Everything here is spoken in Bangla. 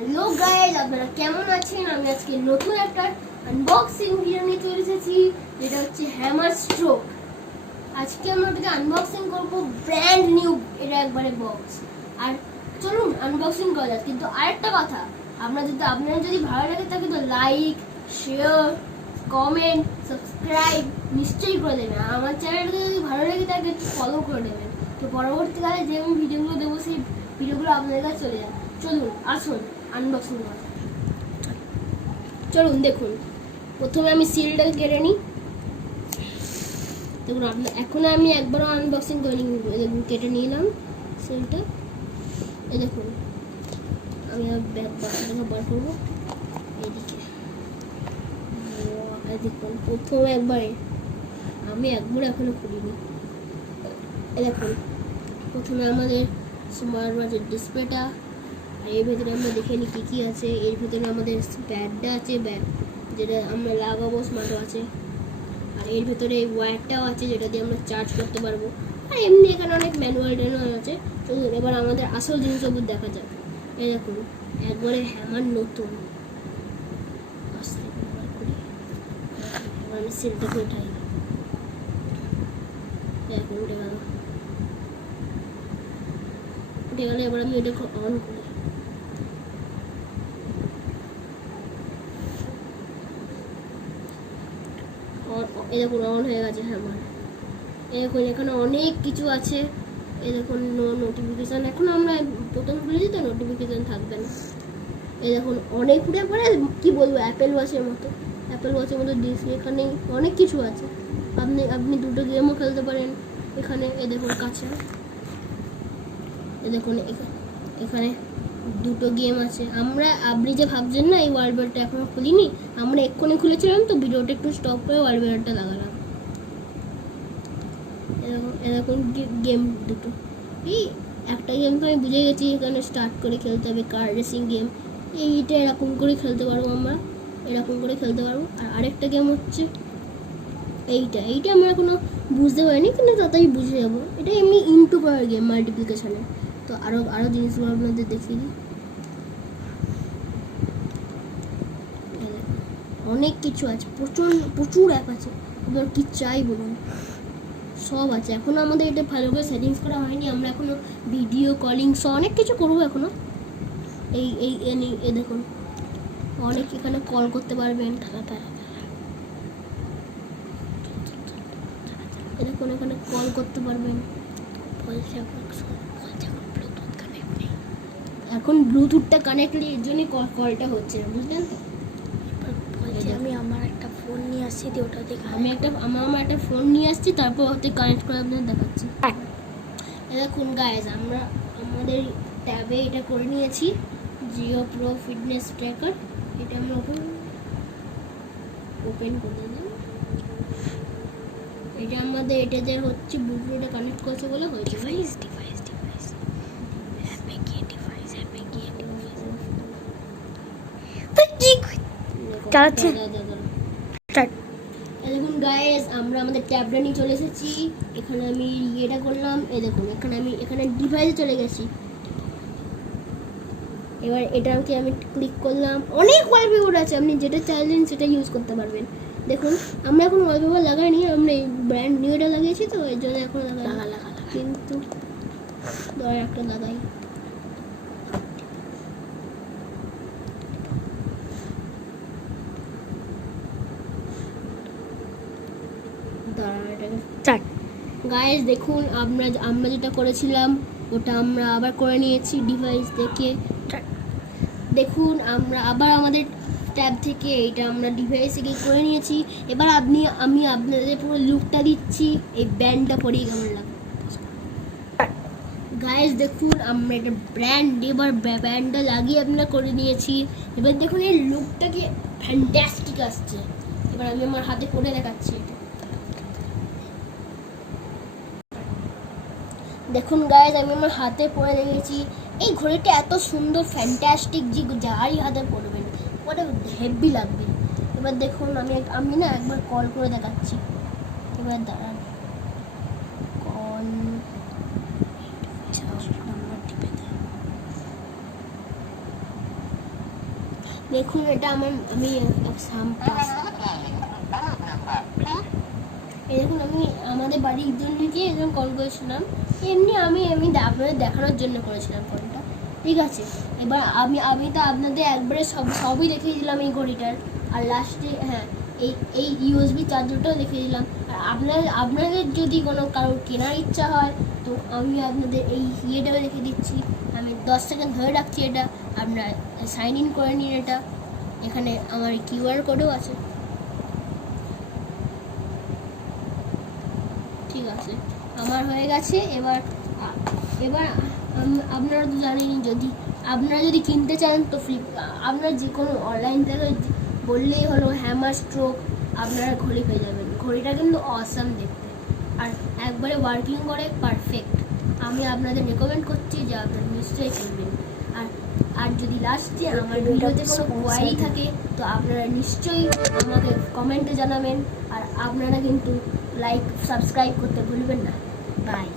হ্যালো গাইস, আপনারা কেমন আছেন? আমি আজকে নতুন একটা আনবক্সিং ভিডিও নিয়ে চলে এসেছি, যেটা হচ্ছে হ্যামার স্ট্রোক। আজকে আমরা এটাকে আনবক্সিং করব, ব্র্যান্ড নিউ এটা একবারে বক্স। আর চলুন আনবক্সিং করা যাক। কিন্তু আরেকটা কথা, আপনারা যদি ভালো লাগে থাকে তো লাইক, শেয়ার, কমেন্ট, সাবস্ক্রাইব নিশ্চয়ই করে দেবেন। আর আমার চ্যানেলটা যদি ভালো লাগে থাকে একটু ফলো করে দেবেন, তো পরবর্তীকালে যে আমি ভিডিওগুলো দেবো সেই ভিডিওগুলো আপনাদের কাছে চলে যাবে। চলুন আসুন আনবক্সিং করা। চলুন দেখুন, প্রথমে আমি সিলটাকে কেটে নিই। দেখুন এখন আমি একবারও আনবক্সিং করিনি, কেটে নিলাম সিলটা। এই দেখুন, আমি বাক্সটাকে বার করবো এইদিকে। দেখুন প্রথমে আমি একবার এখনো খুলিনি। এই দেখুন, প্রথমে আমাদের স্মার্ট ওয়াচের ডিসপ্লেটা, এর ভেতরে আমরা দেখে নিই কী কী আছে। এর ভেতরে আমাদের প্যাডটা আছে, যেটা আমরা লাগাবো স্মার্ট ওয়াচে। আর এর ভেতরে ওয়্যারটাও আছে, যেটা দিয়ে আমরা চার্জ করতে পারবো। আর এমনি এখানে অনেক ম্যানুয়াল ট্যানুয়াল আছে। তো এবার আমাদের আসল জিনিসগুলো দেখা যাক। এই দেখুন, একবারে হ্যামার নতুন। এবার আমি সিলটাকে উঠাই। এখন উঠে গেল। এবার আমি এটাকে অন করি। এই দেখুন অন হয়ে গেছে হ্যামার। এই দেখুন এখানে অনেক কিছু আছে। এই দেখুন নো নোটিফিকেশান, এখন আমরা প্রথম খুলেছি তো নোটিফিকেশান থাকবে না। এই দেখুন অনেক পরে কী বলবো, অ্যাপেল ওয়াচের মতো ডিসপ্লে। এখানে অনেক কিছু আছে। আপনি দুটো গেমও খেলতে পারেন এখানে। এই দেখুন কাছে, এই দেখুন এখানে দুটো গেম আছে। আপনি যে ভাবছেন না এই ওয়ালপেপারটা এখনো খুলিনি, আমরা এক্ষুনি খুলেছিলাম, তো ভিডিওটা একটু স্টপ করে ওয়ালপেপারটা লাগালাম। এরকম গেম দুটো। এই একটা গেম তো আমি বুঝে গেছি, এখানে স্টার্ট করে খেলতে হবে, কার রেসিং গেম। এইটা এরকম করে খেলতে পারবো আমরা, এরকম করে খেলতে পারবো। আর আরেকটা গেম হচ্ছে এইটা আমরা এখনো বুঝতে পারিনি, কিন্তু তাড়াতাড়ি বুঝে যাবো। এটা এমনি ইনটু করার গেম, মাল্টিপ্লিকেশানে। তো আরও জিনিসগুলো আপনাদের দেখিয়ে দিই। অনেক কিছু আছে, প্রচুর অ্যাপ আছে। আপনার কি চাই বলুন, সব আছে। এখনও আমাদের এটা ভালো করে সেটিংস করা হয়নি। আমরা এখনও ভিডিও কলিং অনেক কিছু করবো এখনও। এই দেখুন অনেক এখানে কল করতে পারবেন। দেখুন এখানে কল করতে পারবেন। এখন ব্লুটুথটা কানেক্ট নেই, এর জন্যই কলটা হচ্ছে না, বুঝলেন তো? আমি আমার একটা ফোন নিয়ে আসছি, ওটা দেখে আমার একটা ফোন নিয়ে আসছি, তারপর ওতে কানেক্ট করে আপনাদের দেখাচ্ছি। দেখুন গাইজ, আমরা আমাদের ট্যাবে এটা করে নিয়েছি, জিও প্রো ফিটনেস ট্র্যাকার। এটা আমরা ওপেন করে দিলাম। এটা আমাদের এটা যে হচ্ছে ব্লুটুথে কানেক্ট করছে বলে হয়েছে। দেখুন গাইস, আমরা আমাদের ট্যাবটা নিয়ে চলে এসেছি। এখানে আমি এটা করলাম। এই দেখুন এখানে ডিভাইসে চলে গেছি। এবার এটাকে আমি ক্লিক করলাম। অনেক ওয়ালপেপার আছে, আপনি যেটা চাইলেন সেটা ইউজ করতে পারবেন। দেখুন আমরা এখন ওয়ালপেপার লাগাইনি, আমরা এই ব্র্যান্ড নিউটা লাগিয়েছি, তো এর জন্য এখন লাগা। কিন্তু একটা লাগাই। গাইস দেখুন, আমরা যেটা করেছিলাম ওটা আমরা আবার করে নিয়েছি ডিভাইস থেকে। দেখুন আমরা আবার আমাদের ট্যাব থেকে এইটা আমরা ডিভাইস থেকে করে নিয়েছি। এবার আমি আপনাদের পুরো লুকটা দিচ্ছি, এই ব্যান্ডটা পরেই কেমন লাগে। গাইস দেখুন, আমরা এটা এবার ব্যান্ডটা লাগিয়ে আপনারা করে নিয়েছি। এবার দেখুন এই লুকটা কি ফ্যান্টাস্টিক আসছে। এবার আমি আমার হাতে করে দেখাচ্ছি। দেখুন গাইজ, আমি আমার হাতে পরে রেখেছি। এই ঘড়িটা এত সুন্দর ফ্যান্টাস্টিক, যে যারই হাতে পরবেন ওটা হেভি লাগবে। এবার দেখুন আমি না একবার কল করে দেখাচ্ছি। এবার দাঁড়ান, কল নাম্বার টিপে দেয়। দেখুন এটা আমি এই দেখুন আমি আমাদের বাড়ির জন্য কি এরকম কল করেছিলাম। এমনি আমি আপনাদের দেখানোর জন্য করেছিলাম কলটা, ঠিক আছে। এবার আমি তো আপনাদের একবারে সবই দেখিয়ে দিলাম এই ঘড়িটার, আর লাস্টে হ্যাঁ এই ইউএসবি চার্জারটাও দেখিয়ে দিলাম। আর আপনাদের যদি কোনো কারোর কেনার ইচ্ছা হয় তো আমি আপনাদের এই ইয়েটাও রেখে দিচ্ছি। আমি 10 সেকেন্ড ধরে রাখছি, এটা আপনারা সাইন ইন করে নিন। এটা এখানে আমার কিউআর কোডও আছে, ঠিক আছে। আমার হয়ে গেছে। এবার আপনারা তো জানেনই, আপনারা যদি কিনতে চান তো আপনারা যে কোনো অনলাইন থেকে বললেই হলো হ্যামার স্ট্রোক, আপনারা ঘড়ি পেয়ে যাবেন। ঘড়িটা কিন্তু অসাম দেখতে, আর একবারে ওয়ার্কিং করে পারফেক্ট। আমি আপনাদের রেকমেন্ড করছি যে আপনারা নিশ্চয়ই কিনবেন। আর যদি লাস্টে আমার ভিডিওতে কোনো কোয়ারি থাকে তো আপনারা নিশ্চয়ই আমাকে কমেন্টে জানাবেন। আর আপনারা কিন্তু লাইক সাবস্ক্রাইব করতে ভুলবেন না। বাই।